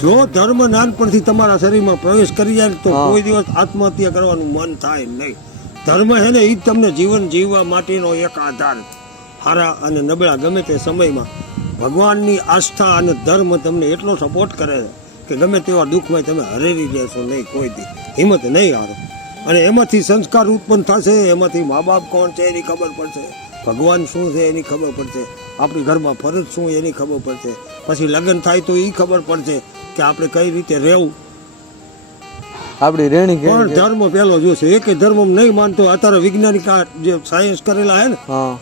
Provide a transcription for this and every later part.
જો ધર્મ નાનપણથી તમારા શરીરમાં પ્રવેશ કરી જાય તો કોઈ દિવસ આત્મહત્યા કરવાનું મન થાય નહીં. ધર્મ છે ને એ તમને જીવન જીવવા માટેનો એક આધાર. સારા અને નબળા ગમે તે સમયમાં ભગવાનની આસ્થા અને ધર્મ તમને એટલો સપોર્ટ કરે છે કે ગમે તેવા દુઃખમાં તમે હરેરી જશો નહીં કોઈ દી. હિંમત નહીં હારો. અને એમાંથી સંસ્કાર ઉત્પન્ન થશે એમાંથી મા બાપ કોણ છે એની ખબર પડશે. ભગવાન શું છે એની ખબર પડશે. આપણી ઘરમાં ફરજ શું એની ખબર પડશે. પછી લગ્ન થાય તો એ ખબર પડશે કે આપણે કઈ રીતે રહેવું. આપણી રેણી પણ ધર્મ પેલો જોશે એક ધર્મ નહીં માનતો. અત્યારે વૈજ્ઞાનિક જે સાયન્સ કરેલા હે ને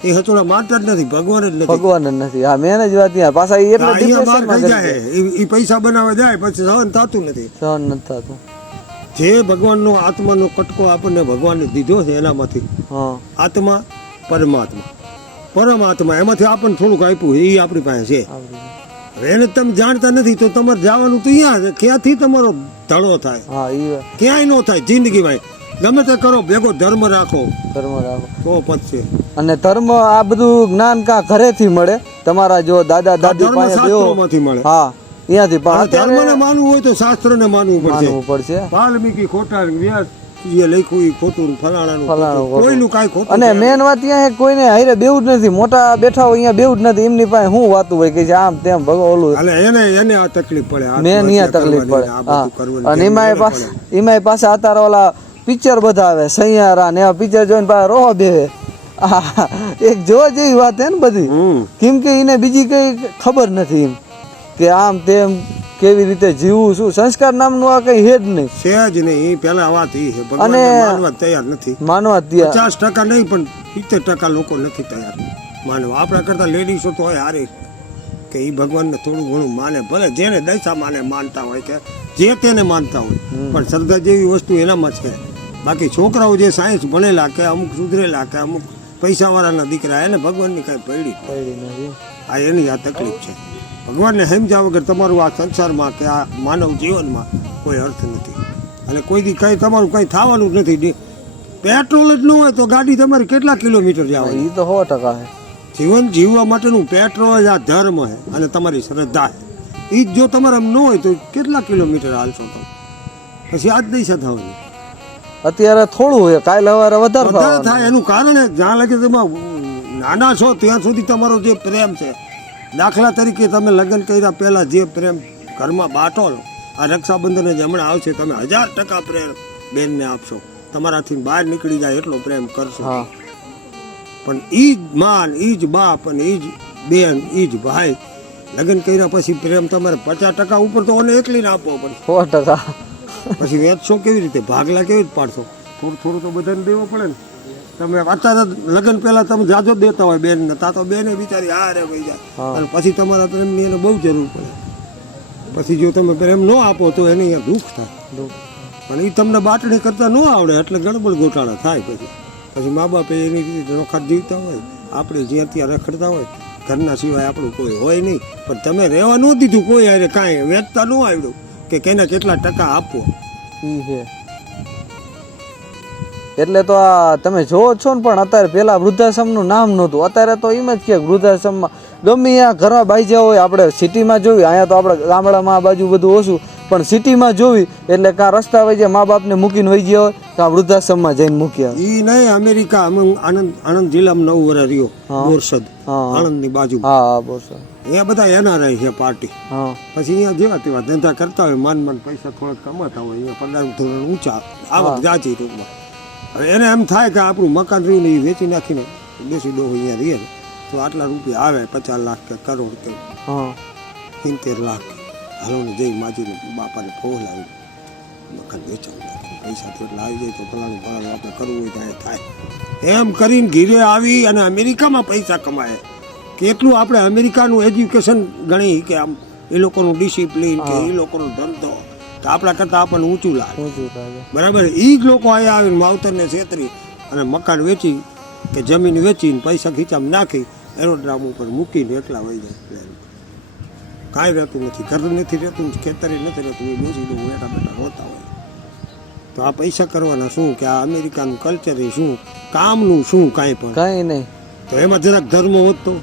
એ હચોડા માનતા જ નથી ભગવાન જ નથી. ભગવાન જ નથી. હા મેન જ વાત પાછા એટલે થઈ કરી જાય. એ પૈસા બનાવવા જાય પછી સહન થતું નથી. સહન નથી થતું. જે ભગવાનનો આત્માનો કટકો આપણને ભગવાને દીધો છે એનામાંથી. હા. આત્મા પરમાત્મા. પરમાત્મા એમાંથી આપણને થોડુંક આપ્યું એ આપણી પાસે છે. હવે એને તમે જાણતા નથી તો તમારે જવાનું તો અહીંયા ક્યાંથી તમારો ધડો થાય. ક્યાંય ન થાય જિંદગીમાં. ગમે તે કરો ભેગો ધર્મ રાખો. ધર્મ રાખો. તો પછી. અને ધર્મ આ બધું જ્ઞાન કા ઘરેથી મળે? તમારા જો દાદા દાદી પાસે શાસ્ત્રોમાંથી મળે. હા અહીંયાથી પણ ધર્મને માનવું હોય તો શાસ્ત્રને માનવું પડશે. માનવું પડશે. વાલ્મીકી ખોટા વ્યાસ. જે લખ્યું એ ખોટું ફલાણાનું ફલાણું કોઈનું કાંઈ ખોટું અને મેન વાત ત્યાં કોઈને હારે બેવું જ નથી. મોટા બેઠા હોય અહીંયા બેવું જ નથી. એમની પાસે શું વાતું હોય કે આમ તેમ ભગવાન ઓલું એટલે એને એને આ તકલીફ પડે. મેન અહીંયા તકલીફ પડે. અને એમાં પાસે એમાંય પાછા અત્યારે ઓલા પિક્ચર બધા આવે. સૈયારા ને એવા પિક્ચર જોઈને પાસે રોહ બેવે એક જોવા જેવી વાત હે ને બધી. કેમ કે એને બીજી કઈ ખબર નથી એમ. કે આમ તેમ કેવી રીતે જીવવું શું સંસ્કાર નામનું આ કઈ હે જ નહીં. છે જ નહીં. પેલા વાત એ છે. અને- માનવા તૈયાર નથી. માનવા તૈયાર. પચાસ ટકા નહીં પણ સિત્તેર ટકા લોકો નથી તૈયાર. માનવા. આપણા કરતા લેડીઝો તો હોય હારી. કે એ ભગવાનને થોડું ઘણું માને. ભલે જેને દશા માને માનતા હોય કે જે તેને માનતા હોય. પણ શ્રદ્ધા જેવી વસ્તુ એનામાં છે. બાકી છોકરાઓ જે સાયન્સ ભણેલા કે અમુક સુધરેલા કે અમુક પૈસાવાળાના દીકરા એને ભગવાનની કાંઈ પડી. આ એની આ તકલીફ છે. ભગવાનને સમજ્યા વગર તમારું આ સંસારમાં કે આ માનવ જીવનમાં કોઈ અર્થ નથી. અને કોઈ દી કંઈ તમારું કંઈ થવાનું જ નથી. પેટ્રોલ જ ન હોય તો ગાડી તમારે કેટલા કિલોમીટર જાવ એ તો સો ટકા છે. જીવન જીવવા માટેનું પેટ્રોલ જ આ ધર્મ છે અને તમારી શ્રદ્ધા છે. એ જ જો તમારે આમ ન હોય તો કેટલા કિલોમીટર હાલશો તો પછી આજ નહીં થવાની અત્યારે થોડું હોય કાલે સવારે વધારે થાય એનું કારણ જ્યાં લાગે તમે નાના છો ત્યાં સુધી તમારો જે પ્રેમ છે દાખલા તરીકે તમે લગ્ન કર્યા પહેલા જે પ્રેમ ઘરમાં બાટો આ રક્ષાબંધન જ હમણાં આવશે તમે હજાર ટકા પ્રેમ બેનને આપશો. તમારાથી બહાર નીકળી જાય એટલો પ્રેમ કરશો. પણ એ જ માન એ જ બાપ અને એ જ બેન એ જ ભાઈ લગ્ન કર્યા પછી પ્રેમ તમારે પચાસ ટકા ઉપર તો ઓને એકલીને આપવો પડે સો ટકા. પછી વેચશો કેવી રીતે? ભાગલા કેવી રીતે પાડશો? થોડું થોડું તો બધાને દેવો પડે ને. તમે અત્યારે લગ્ન પહેલા તમે જાજો જ દેતા હોય બેન ને તા તો બેને બિચારી હા રે ભાઈ જાય અને પછી તમારા પ્રેમની એને બહુ જરૂર પડે. પછી જો તમે પ્રેમ ન આપો તો એને અહીંયા દુઃખ થાય. પણ એ તમને બાટણી કરતા ન આવડે એટલે ગડબડ ગોટાળા થાય પછી. પછી મા બાપે એની રીતે નોખા જીવતા હોય. આપણે જ્યાં ત્યાં રખડતા હોય ઘરના સિવાય આપણું કોઈ હોય નહીં. પણ તમે રહેવા ન દીધું કોઈ અરે કાંઈ. વેચતા ન આવડ્યું કે કેના કેટલા ટકા આપવો હમ છે. એટલે તો આ તમે જોવો છો ને પણ અત્યારે પેલા વૃદ્ધાશ્રમનું નામ નહોતું. અત્યારે તો એમ જ કે વૃદ્ધાશ્રમમાં ગમે ત્યાં ઘરમાં બાઈ જ્યાં હોય આપણે સિટીમાં જોવી અહીંયા તો આપણે ગામડામાં આ બાજુ બધું ઓછું પણ સિટીમાં જોવી એટલે કાં રસ્તા વહી જાય મા બાપને મૂકીને વહી ગયા હોય કાં વૃદ્ધાશ્રમમાં જઈને મૂક્યા. એ નહીં અમેરિકા આનંદ આણંદ જિલ્લામાં નવ વર્ષ રહ્યો. બોરસદ આણંદની બાજુ. હા હા બોસ અહીંયા બધા એનઆરઆઈ છે પાર્ટી. હા. પછી અહીંયા જેવા તેવા ધંધા કરતા હોય માન માન પૈસા થોડાક કમાતા હોય અહીંયા પગાર ધોરણ ઊંચા આવક જાચી ટૂંકમાં હવે એને એમ થાય કે આપણું મકાન રહ્યું ને એ વેચી નાખીને બેસી દો અહીંયા રહીએ ને તો આટલા રૂપિયા આવે પચાસ લાખ કે કરોડ કે હા. સિત્તેર લાખ. હલોને જઈ માજીને બાપાને ફોન આવી મકાન વેચાવું પૈસા તો એટલા આવી જાય તો ફલાણું ફલાણું આપણે કરવું હોય તો એ થાય. એમ કરીને ઘીરે આવી અને અમેરિકામાં પૈસા કમાય. કે એટલું આપણે અમેરિકાનું એજ્યુકેશન ગણી કે આમ એ લોકોનું ડિસિપ્લિન કે એ લોકોનો ધંધો. તો આપણા કરતાં આપણને ઊંચું લાગે. ઊંચું બરાબર? એ જ લોકો અહીંયા આવીને માવતરને છેતરી અને મકાન વેચી કે જમીન વેચીને પૈસા ખીચામાં નાખી એરોડ્રામ ઉપર મૂકીને એકલા વહી જાય પ્લેન કાંઈ રહેતું નથી. ઘર નથી રહેતું ખેતરે નથી રહેતું. એ બેસી બેઠા બેઠા હોતા હોય. તો આ પૈસા કરવાના શું? કે આ અમેરિકાનું કલ્ચર એ શું? કામનું શું કાંઈ પણ? કાંઈ નહીં. તો એમાં જરાક ધર્મ હોત તો?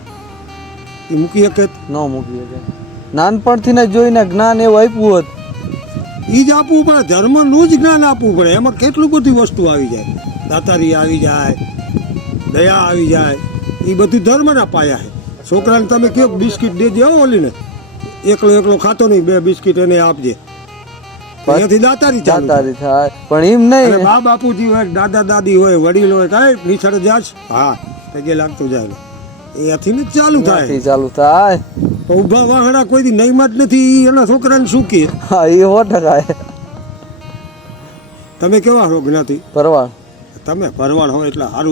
એ મૂકી શકે? ન મૂકી શકે. નાનપણથી ને જોઈને જ્ઞાન એવું આપ્યું હોત એ જ આપવું પડે. ધર્મનું જ જ્ઞાન આપવું પડે. એમાં કેટલું બધી વસ્તુ આવી જાય. દાતારી આવી જાય દયા આવી જાય. એ બધું ધર્મના પાયા છે છોકરાને તમે કહો બિસ્કિટ દેજે હો ઓલીને. એકલો એકલો ખાતો નહીં બે બિસ્કિટ એને આપજે. અહીંયાથી દાતારી દાતારી થાય. પણ એમ નહીં બા બાપુજી હોય દાદા દાદી હોય વડીલ હોય કાંઈ નિસળ જાશ હા પગે લાગતું જાય ચાલુ થાય. ચાલુ થાય. ઊભા વાહણા કોઈ નહીમાં જ નથી એના છોકરાને શું કહે હા એ સો ટકા તમે કેવા છો જ્ઞાતિ? પરવાળ તમે પરવાણ હો એટલે સારું